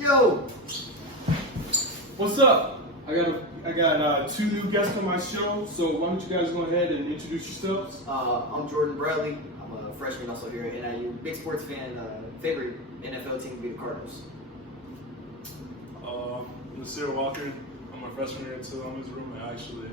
Yo, What's up? I got two new guests on my show, so why don't you guys go ahead and introduce yourselves? I'm Jordan Bradley. I'm a freshman also here at NIU. Big sports fan. Favorite NFL team to be the Cardinals. Nasir Walker. I'm a freshman here too. I'm his roommate actually.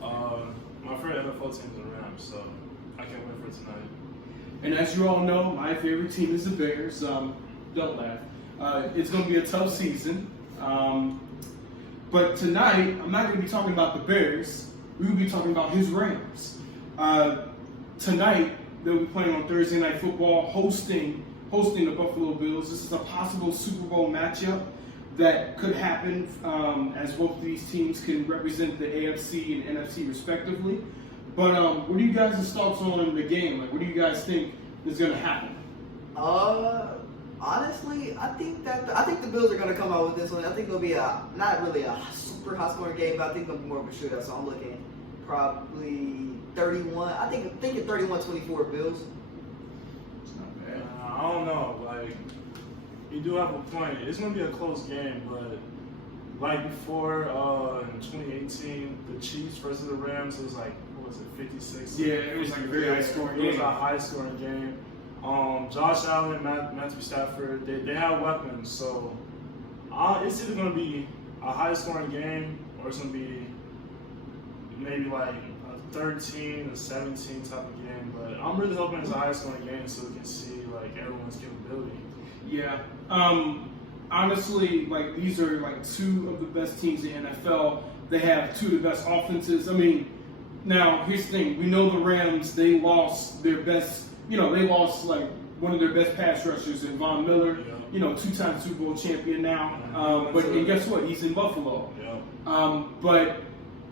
My favorite NFL team is the Rams, so I can't wait for tonight. And as you all know, my favorite team is the Bears. Don't laugh. It's going to be a tough season. But tonight, I'm not going to be talking about the Bears. We will be talking about his Rams. Tonight, they'll be playing on Thursday Night Football, hosting the Buffalo Bills. This is a possible Super Bowl matchup that could happen, as both of these teams can represent the AFC and NFC respectively. But what are you guys' thoughts on the game? Like, what do you guys think is going to happen? Honestly, I think the Bills are gonna come out with this one. I think it'll be not really a super high scoring game, but I think it'll be more of a shootout. So I'm looking probably 31. I think 31-24 Bills. It's not bad. I don't know. Like, you do have a point. It's gonna be a close game, but like before in 2018, the Chiefs versus the Rams, it was like, what was it, 56? Yeah, it was like a very high scoring game. It was a high scoring game. Josh Allen, Matthew Stafford, they have weapons, so it's either going to be a high scoring game or it's going to be maybe like a 13 or 17 type of game. But I'm really hoping it's a high scoring game so we can see like everyone's capability. Yeah. Honestly, like these are like two of the best teams in the NFL. They have two of the best offenses. I mean, now here's the thing: we know the Rams. They lost their best. They lost like one of their best pass rushers in Von Miller. Yeah. Two-time Super Bowl champion now. And guess what? He's in Buffalo. Yeah. But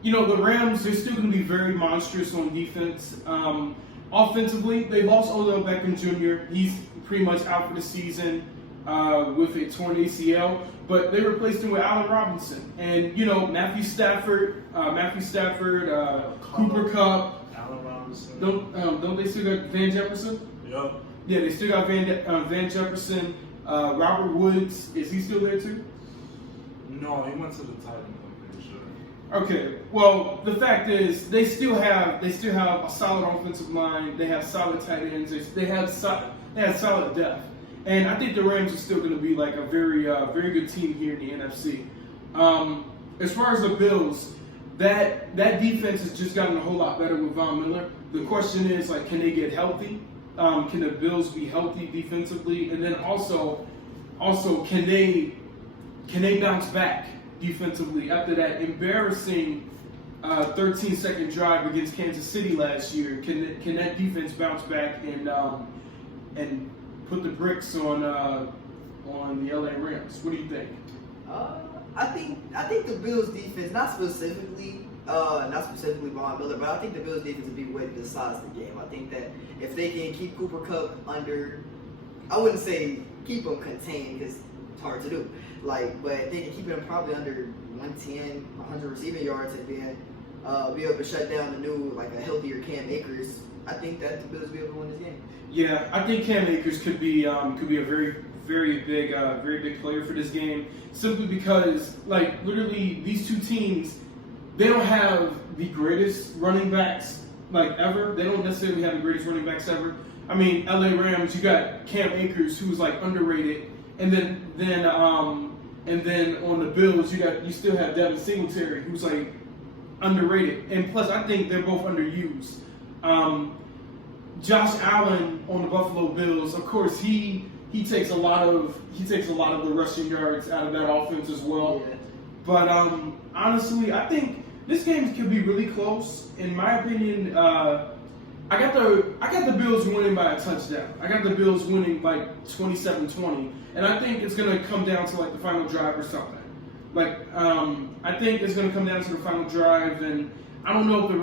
the Rams, they're still going to be very monstrous on defense. Offensively, they lost Odell Beckham Jr. He's pretty much out for the season with a torn ACL. But they replaced him with Allen Robinson. And, Matthew Stafford, Cooper Kupp. Allen Robinson. Don't they still got Van Jefferson? Yep. Yeah, they still got Van Jefferson. Robert Woods, is he still there too? No, he went to the Titans, I'm pretty sure. Okay. Well, the fact is, they still have a solid offensive line. They have solid tight ends. They have solid depth, and I think the Rams are still going to be like a very very good team here in the NFC. As far as the Bills, that defense has just gotten a whole lot better with Von Miller. The question is, like, can they get healthy? Can the Bills be healthy defensively? And then also can they bounce back defensively after that embarrassing 13-second drive against Kansas City last year? Can that defense bounce back and put the bricks on the LA Rams? What do you think? I think the Bills defense, not specifically Von Miller, but I think the Bills defense will be what decides the game. I think that if they can keep Cooper Kupp under, I wouldn't say keep him contained because it's hard to do. But they can keep him probably under 110, 100 receiving yards, and then be able to shut down the new, like a healthier Cam Akers. I think that the Bills will be able to win this game. Yeah, I think Cam Akers could be a very big player for this game, simply because, like, literally these two teams, they don't have the greatest running backs like ever. They don't necessarily have the greatest running backs ever. I mean, LA Rams, you got Cam Akers, who's like underrated, and then on the Bills, you still have Devin Singletary, who's like underrated, and plus I think they're both underused. Josh Allen on the Buffalo Bills, of course, he takes a lot of the rushing yards out of that offense as well. Yeah. But honestly, I think this game could be really close. In my opinion, I got the Bills winning by a touchdown. I got the Bills winning like 27-20, and I think it's gonna come down to like the final drive or something. I think it's gonna come down to the final drive, and I don't know if the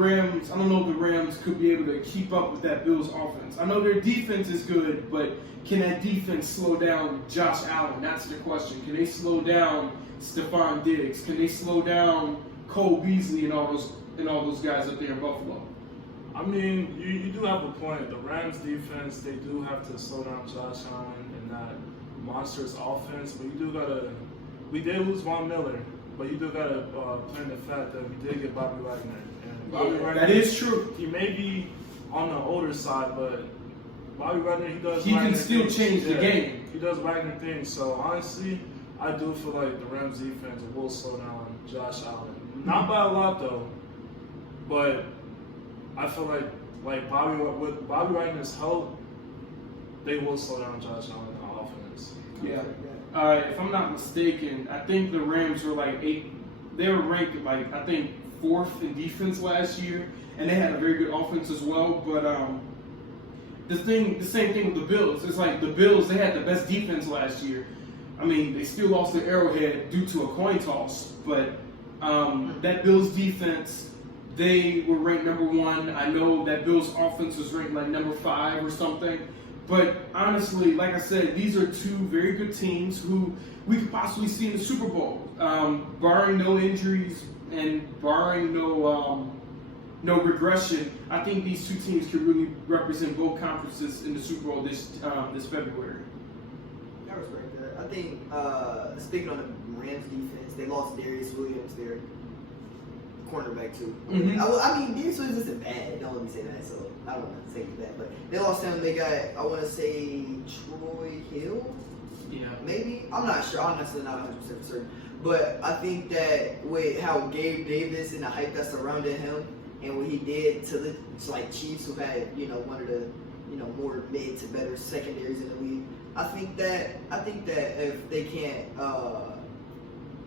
Rams could be able to keep up with that Bills offense. I know their defense is good, but can that defense slow down Josh Allen? That's the question. Can they slow down Stephon Diggs? Can they slow down Cole Beasley and all those guys up there in Buffalo? I mean, you do have a point. The Rams defense, they do have to slow down Josh Allen and not monstrous offense, but you do gotta. We did lose Von Miller, but you do gotta plan the fact that we did get Bobby Wagner. And Bobby Yeah, Wagner, that is true. He may be on the older side, but Bobby Wagner, He can Wagner still things. change the game. He does Wagner things. So honestly, I do feel like the Rams defense will slow down Josh Allen. Not by a lot though, but I feel like Bobby with Bobby Wagner's help, they will slow down Josh Allen on offense. Yeah. If I'm not mistaken, I think the Rams were like 8. They were ranked like I think 4th in defense last year, and they had a very good offense as well. But the same thing with the Bills. It's like the Bills, they had the best defense last year. I mean, they still lost to Arrowhead due to a coin toss, but that Bills defense, they were ranked number 1. I know that Bills offense was ranked like number 5 or something. But honestly, like I said, these are 2 very good teams who we could possibly see in the Super Bowl, barring no injuries and barring no regression. I think these 2 teams could really represent both conferences in the Super Bowl this February. I respect that. I think speaking on the Rams defense, they lost Darius Williams, their cornerback too. Mhm. I mean, Darius Williams isn't bad. Don't let me say that. So I don't want to say that, but they lost him. They got, I want to say, Troy Hill. Yeah. Maybe, I'm not sure. I'm not 100% certain. But I think that with how Gabe Davis and the hype that surrounded him, and what he did to the like Chiefs, who had one of the more mid to better secondaries in the league, I think that if they can't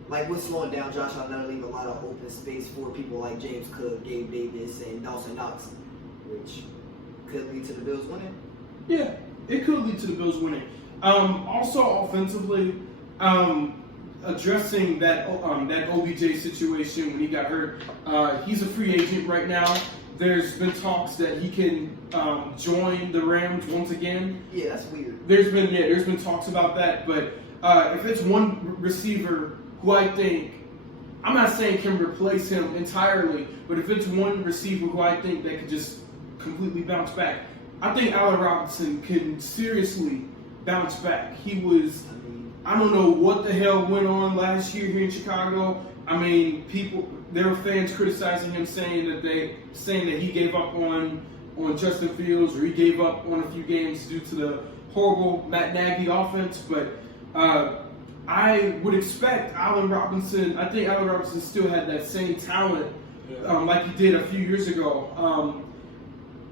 like what's slowing down Josh Allen, that'll leave a lot of open space for people like James Cook, Gabe Davis, and Dawson Knox, which could lead to the Bills winning. Yeah, it could lead to the Bills winning. Also offensively, addressing that OBJ situation when he got hurt, he's a free agent right now. There's been talks that he can join the Rams once again. Yeah, that's weird. There's been talks about that, but if it's one receiver who I think, I'm not saying can replace him entirely, but if it's one receiver who I think that could just completely bounce back, I think Allen Robinson can seriously bounce back. He was, I don't know what the hell went on last year here in Chicago. I mean, there were fans criticizing him, saying that he gave up on Justin Fields, or he gave up on a few games due to the horrible Matt Nagy offense. But I would expect Allen Robinson. I think Allen Robinson still had that same talent, like he did a few years ago.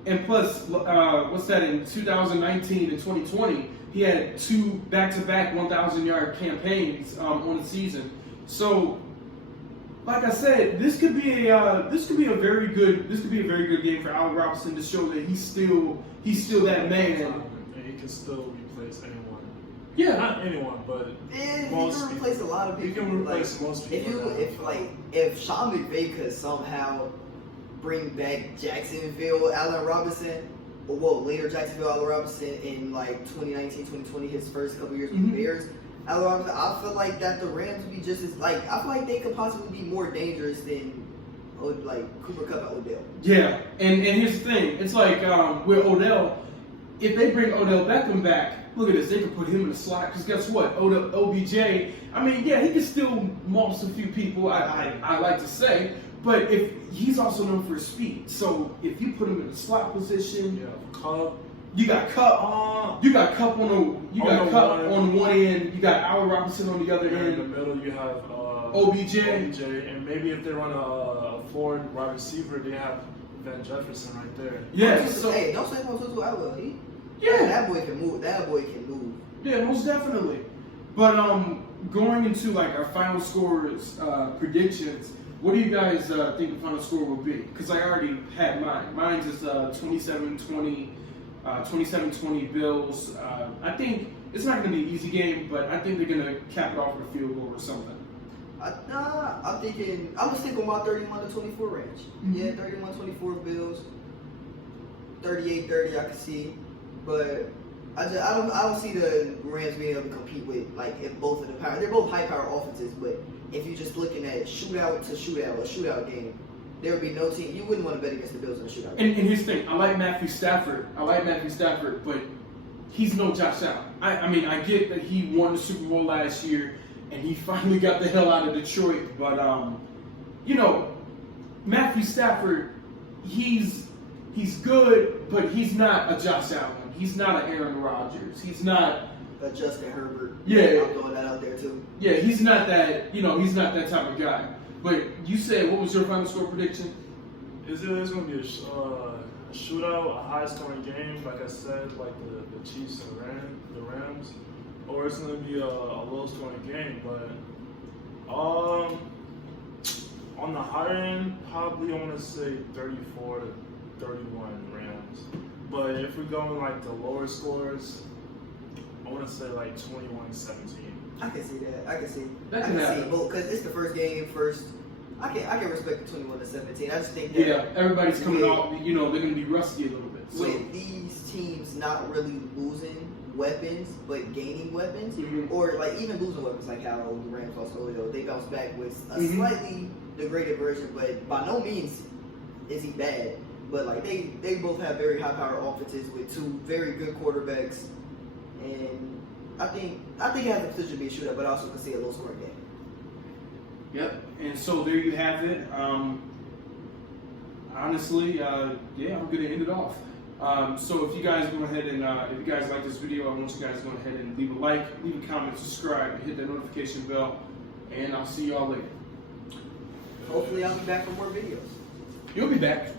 And plus, in 2019 and 2020, he had 2 back-to-back 1,000-yard campaigns on the season. So, like I said, this could be a very good game for Allen Robinson to show that he's still that man. And he can still replace anyone. Yeah, Not anyone, but And most he can people. replace a lot of people. He can replace most people. If Sean McVay could somehow bring back Jacksonville Allen Robinson, or later Jacksonville Allen Robinson in like 2019, 2020, his first couple years with the Bears, Allen Robinson, I feel like that the Rams would be just as I feel like they could possibly be more dangerous than like Cooper Kupp and Odell. Yeah, and here's the thing. It's like with Odell, if they bring Odell Beckham back, look at this, they can put him in the slot. Because guess what? OBJ, I mean, yeah, he can still moss a few people, I like to say. But if he's also known for his speed. So if you put him in the slot position, Cup. you got Cup. You got Cup on one end. You got Allen Robinson on the other In the end. middle, you have OBJ. and maybe if they run a forward wide receiver, they have Van Jefferson right there. Yeah. Don't So say Tutu Atwell. yeah. That boy can move. That boy can move. Yeah, most definitely. But going into like our final scores predictions, what do you guys think the final score will be? Because I already had mine. Mine's is 27-20 Bills. I think it's not going to be an easy game, but I think they're going to cap it off with a field goal or something. I'm thinking. I'm gonna stick with my 31-24 range. Mhm. Yeah, 31-24 Bills. 38-30 I can see, but I don't see the Rams being able to compete with if both of the power. They're both high power offenses, but if you're just looking at shootout to shootout, a shootout game, there would be no team. You wouldn't want to bet against the Bills in a shootout game. And here's the thing. I like Matthew Stafford, but he's no Josh Allen. I mean, I get that he won the Super Bowl last year, and he finally got the hell out of Detroit. But you know, Matthew Stafford, he's good, but he's not a Josh Allen. He's not an Aaron Rodgers. He's not Justin Herbert. Yeah. I'm throwing that out there too. Yeah, he's not that. You know, he's not that type of guy. But you said, what was your final score prediction? It's going to be a shootout, a high-scoring game, like I said, like the Chiefs and the Rams, or it's going to be a low-scoring game. But on the higher end, probably I want to say 34 to 31 Rams. But if we're going like the lower scores, I want to say like 21-17. I can see that. I can see. That I can can see happen. both because it's the first game. I can respect the 21-17. I just think that Yeah, everybody's coming off. You know, they're going to be rusty a little bit. So. with these teams not really losing weapons but gaining weapons, Mhm. or like even losing weapons, like how the Rams also they bounce back with a Mhm. slightly degraded version, but by no means is he bad. But like they both have very high power offenses with two very good quarterbacks, and I think it has the potential to be a shootout, but I also can see a low scoring game. Yep. And so there you have it. Honestly, yeah, I'm going to end it off. So if you guys go ahead and if you guys like this video, I want you guys to go ahead and leave a like, leave a comment, subscribe, and hit that notification bell. And I'll see y'all later. Hopefully I'll be back for more videos. You'll be back.